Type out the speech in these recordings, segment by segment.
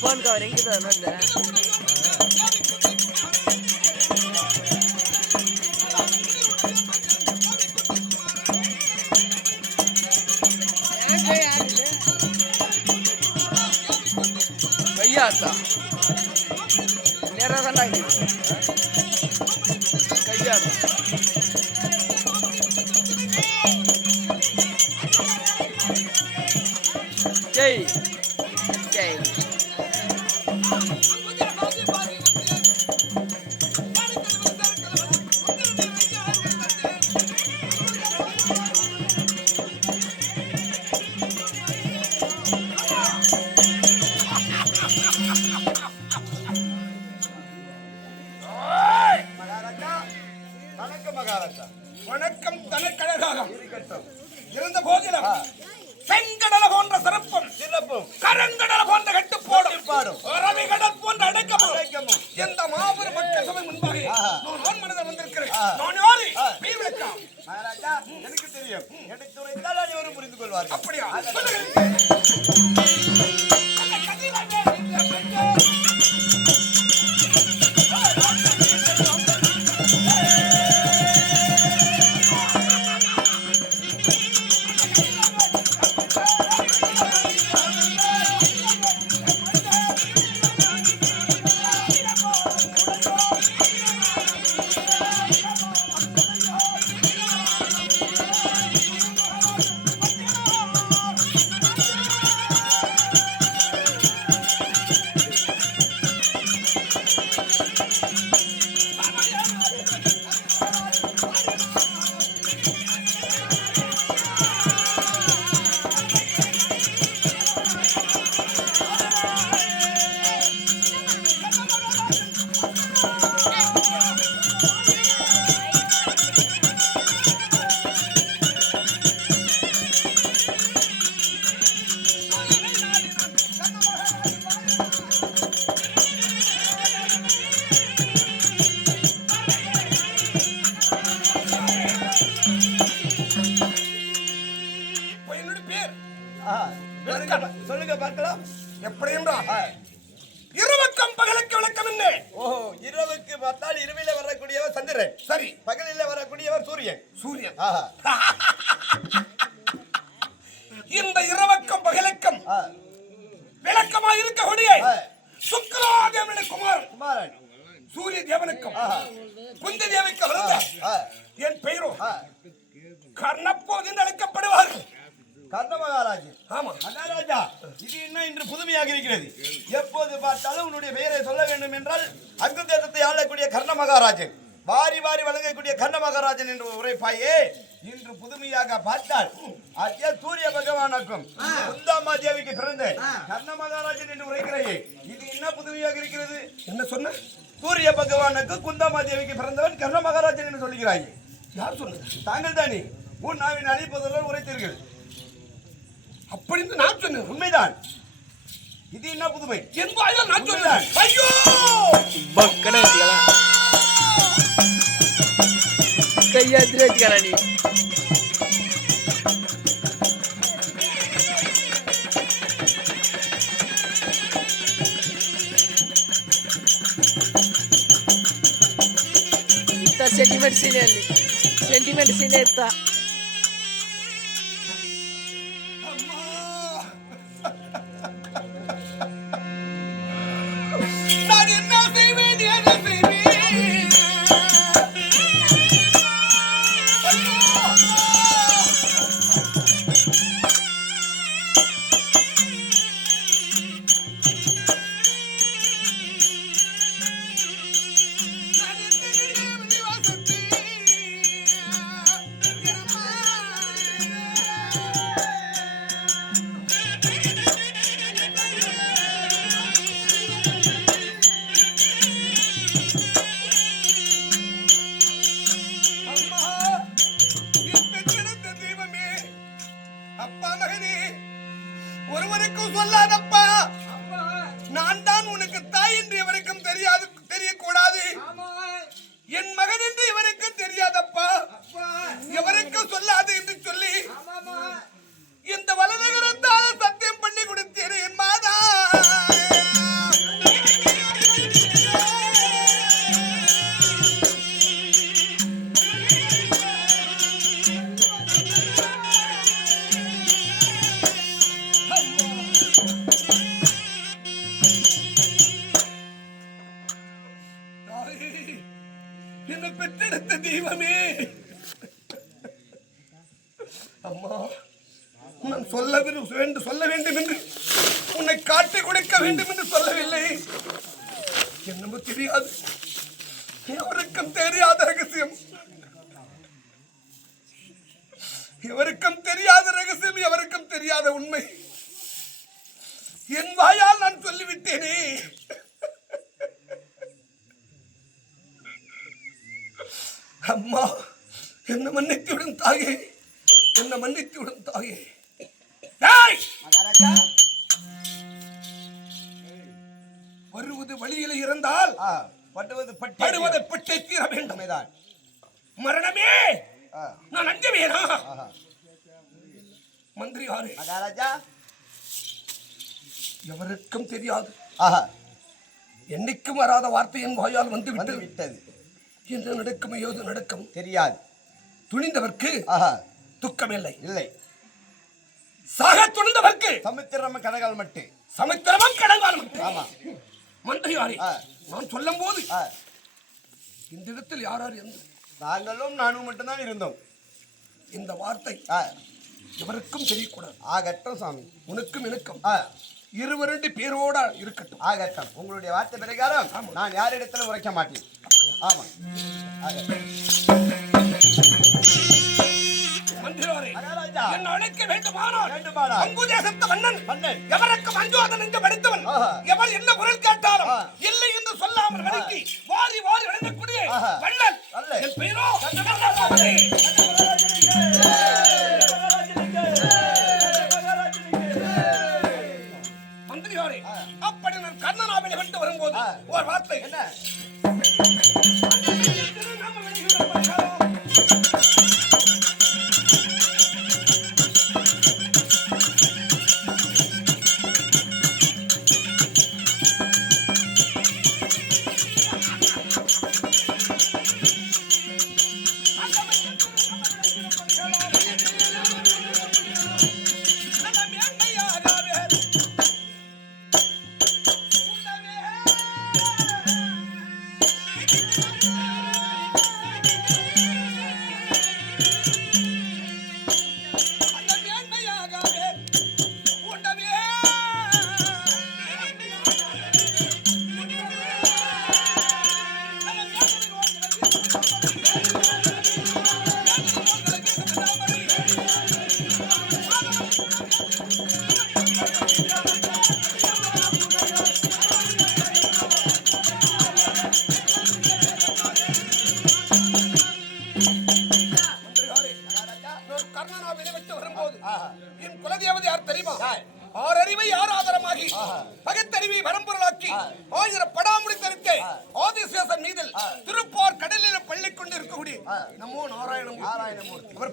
Phone cover எங்கே தான் ஐயாத்தா நேராக தான் என் பெயரோ ஆ. கர்ணப்போது என்று அழைக்கப்படுவார்கள். கர்ண மகாராஜ். ஆமா. மகாராஜா இது என்ன இன்று புதுமையாக இருக்கிறது? எப்போது பார்த்தாலும் உன்னுடைய பெயரை சொல்ல வேண்டும் என்றால் அங்கு தேசத்தை ஆளக்கூடிய கர்ண மகாராஜன் வாரி வாரி வழங்கக்கூடிய கர்ண மகாராஜன் என்று உரைப்பாயே. இன்று புதுமையாக பார்த்தால் அதே சூரிய பகவானுக்கும் குந்தாமா தேவிக்கு பிறந்த கர்ண மகாராஜன் என்று உரைக்கிறாயே. இது என்ன புதுமையாக இருக்கிறது? என்ன சொன்ன? சூரிய பகவானுக்கு குந்தாமா தேவிக்கு பிறந்தவன் கர்ண மகாராஜன் என்று சொல்கிறாயே யார் சொன்னது? தாங்கள் தானே. உன் நாவின் அழைப்பதெல்லாம் உரைத்தீர்கள். அப்படின்னு நான் சொன்னேன் உண்மைதான். இது என்ன புதுமை? என் வாயால் நான் சொன்னேன். ஐயோ! பக்கடே கையா திருச்சிக்காரா நீ. செட்டிமெண்ட் சீனியர் സെന്റിമെന്റ്സിനെ എത്താം கொடுக்க வேண்டும் என்று சொல்லவில்லை. என்னமோ தெரியாது. எவருக்கும் தெரியாத ரகசியம். எவருக்கும் தெரியாத ரகசியம் எவருக்கும் தெரியாத உண்மை. என் வாயால் நான் சொல்லிவிட்டேனே. அம்மா என்ன மன்னித்துவிடும் தாயே. என்ன மன்னித்துவிடும் தாயே. மகாராஜா! வருவது வழியில இருந்தால் பட்டி படுவதை பட்டே தீர வேண்டும். மரணமே நான் அஞ்சுவேனா. மந்திரி யாரு மகாராஜா. எவருக்கும் தெரியாது. என்னைக்கும் வராத வார்த்தை என் வாயால் வந்து வந்து விட்டது என்று நடக்கும் ஏது நடக்கும்? தெரியாது. துணிந்தவர்க்கு ஆஹா. துக்கமில்லை. இல்லை. சாக துணிந்தவர்க்கு சமுத்திரம் கடகால் மட்டு. சமுத்திரமும் கடங்கால் ஆமா. மந்திரி யாரு ஆ. நான் சொல்லும் போது இந்த இடத்தில் யார் யார் நாங்களும் நானும் மட்டும்தான் இருந்தோம். இந்த வார்த்தை ஆ, எவருக்கும் தெரியக்கூடாது. ஆகட்டும் சாமி. உனக்கும் எனக்கும் இருவரண்டு பேரோட இருக்கட்டும். ஆகட்டும் உங்களுடைய வார்த்தை பிரகாரம் நான் யாரிடத்துல உரைக்க மாட்டேன். ஆமா. ஆகட்டும். மகாராஜா என்ன அழைக்க வேண்டுமானால் வேண்டுமானால் அங்கு தேசத்து மன்னன் மன்னன். எவருக்கும் அஞ்சுவாத நெஞ்சம் படித்தவன் ஆஹா. எவர் என்ன குரல் கேட்டாலும். இல்லை என்று சொல்லாமல் வணங்கி வாரி வாரி வணங்கக்கூடிய ஆஹா. வள்ளல் வள்ளல். என் பெயரோ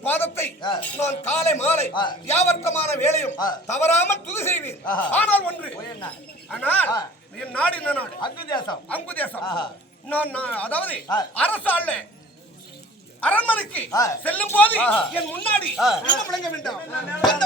பாதத்தை நான் காலை மாலை யாவர்த்தமான வேலையும் தவறாமல் துதி செய்வேன். ஆனால் ஒன்று. ஆனால் என் நாடு என்ன நாடு? அங்கு தேசம். அங்கு தேசம். நான் அதாவது ஆ. அரசாள்ல அரண்மனைக்கு. செல்லும் போது. என் முன்னாடி விளங்க வேண்டும் அந்த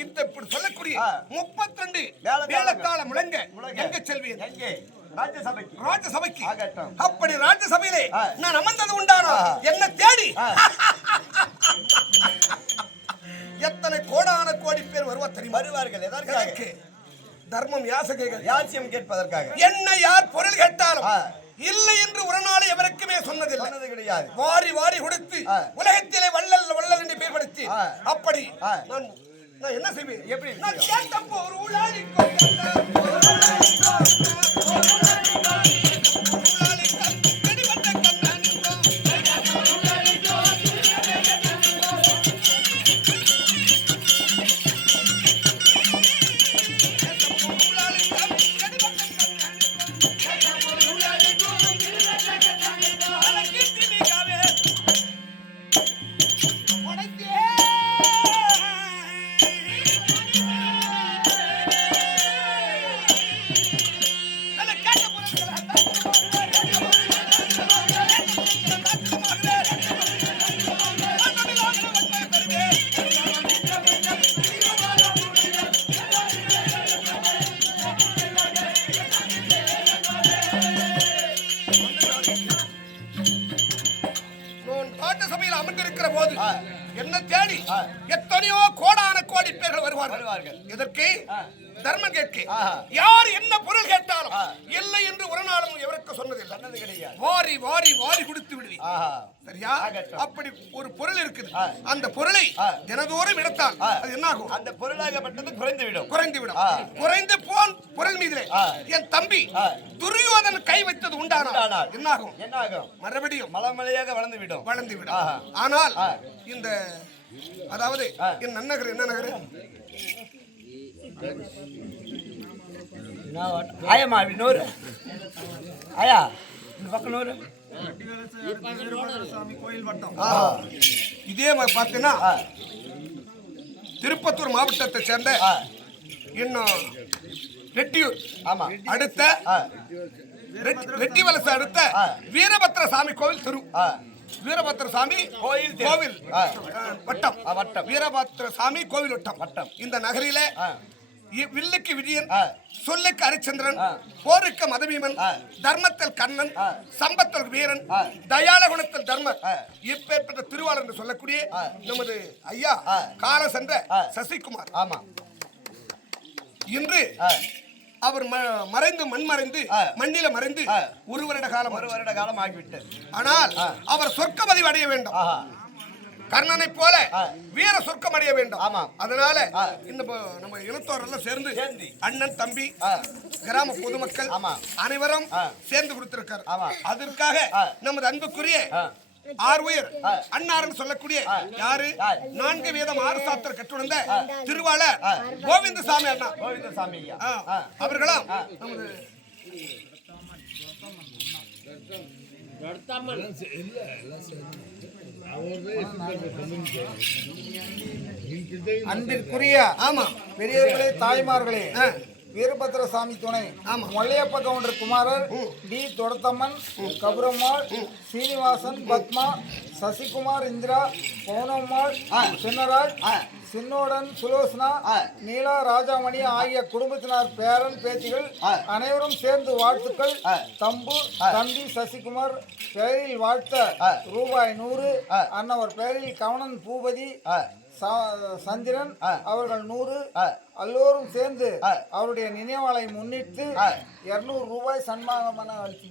இந்த இப்படி சொல்லக்கூடிய. முப்பத்திரெண்டு மேளதாளங்கள். மேளத்தாள முழங்க. எங்க செல்வேன் எங்கே ராஜ்யசபைக்கு ஆகட்டும். அப்படி ராஜசபையிலே ஆ. நான் அமர்ந்தது உண்டானா. என்ன தேடி. எத்தனை கோடான கோடி பேர் வருவா தெரியுமா வருவார்கள் எதற்கு தர்மம் யாசகைகள் யாசியம் கேட்பதற்காக என்ன யார் பொருள் கேட்டாலும். இல்லை என்று ஒரு நாள் எவருக்குமே சொன்னதில்லை சொன்னது கிடையாது வாரி வாரி கொடுத்து. உலகத்திலே வள்ளல் வள்ளல் என்று பேர் படுத்தி ஆ. அப்படி. நான் நான் என்ன செய்வேன் எப்படி நான்? கேட்ட பொருளாளி கொண்டார், பொருளாளி கொண்டார், பொருளாளி கொண்டார், அந்த பொருளை. தினதோறும் எடுத்தால். அது என்ன ஆகும் அந்த பொருளாகப்பட்டது குறைந்து விடும் குறைந்து விடும் ஆ. குறைந்து போன் பொருள் மீதிலே. என் தம்பி. துரியோதன் கை வைத்தது உண்டானால் உண்டானால். என்ன ஆகும் என்ன ஆகும் மறுபடியும் மலமலையாக வளர்ந்து விடும் வளர்ந்து விடும். ஆனால். இந்த அதாவது. என் நன்னகர் என்ன நகர் ஆயம்மா நூறு ஆயா இந்த பக்கம் நூறு. இதே மாதிரி பார்த்தீங்கன்னா திருப்பத்தூர் மாவட்டத்தை சேர்ந்த இன்னும் ரெட்டியூர் ஆமா அடுத்த ஆ ரெட்டி- ரெட்டி வலசு அடுத்த. வீரபத்திர சாமி கோவில் தெரு வீரபத்திர சாமி கோயில். கோவில் வட்டம் வட்டம். வீரபத்திர சாமி கோவில் வட்டம் வட்டம். இந்த நகரிலே வில்லுக்கு விஜயன். சொல்லுக்கு ஹரிச்சந்திரன். போருக்கு மதவீமன் ஆ. தர்மத்தில் கண்ணன். சம்பத்தல் வீரன் ஆ. தயாள குணத்தில் தர்மர் ஆ. இப்பேற்பட்ட திருவாளர் என்று சொல்லக்கூடிய. நமது ஐயா. கால சென்ற. சசிகுமார் ஆமா இன்று அவர் மறைந்து மண் மறைந்து. மண்ணில மறைந்து. ஒரு வருட காலம் ஒரு வருட காலம் ஆகிவிட்டது ஆனால். அவர் சொர்க்கமதிவு அடைய வேண்டும் கர்ணனை போல. வீர சொர்க்கம் அடைய வேண்டும் ஆமாம். அதனால. இந்த ப- நம்ம இனத்தோர் எல்லாம் சேர்ந்து. அண்ணன் தம்பி. கிராம பொதுமக்கள் ஆமா. அனைவரும். சேர்ந்து கொடுத்திருக்கார் ஆமா. அதற்காக. நமது அன்புக்குரிய. ஆர் உயர். அன்னார்னு சொல்லக்கூடிய. யாரு? நான்கு வேதம் ஆறு சாத்திர கற்றுணர்ந்த திருவாளர் கோவிந்தசாமி அண்ணா கோவிந்தசாமி. அவர்களும் நமது அன்பிற்குரிய ஆமா. பெரியவர்களே தாய்மார்களே. வீரபத்திர சாமி துணை. மொல்லையப்ப கவுண்டர் குமாரர் டி தொடத்தம்மன் கபுரம்மாள் சீனிவாசன் பத்மா சசிகுமார் இந்திரா பௌனம்மாள் சின்னராஜ் சின்னோடன் சுலோசனா. நீலா ராஜாமணி ஆகிய குடும்பத்தினர் பேரன் பேத்திகள். அனைவரும் சேர்ந்து வாழ்த்துக்கள். தம்பு தம்பி சசிகுமார் பெயரில் வாழ்த்த. ரூபாய் நூறு. அன்னவர் பெயரில் கவனன் பூபதி சந்திரன். அவர்கள் நூறு. எல்லோரும் சேர்ந்து. அவருடைய நினைவாளை முன்னிட்டு. இருநூறு ரூபாய் சன்மானமான அளித்து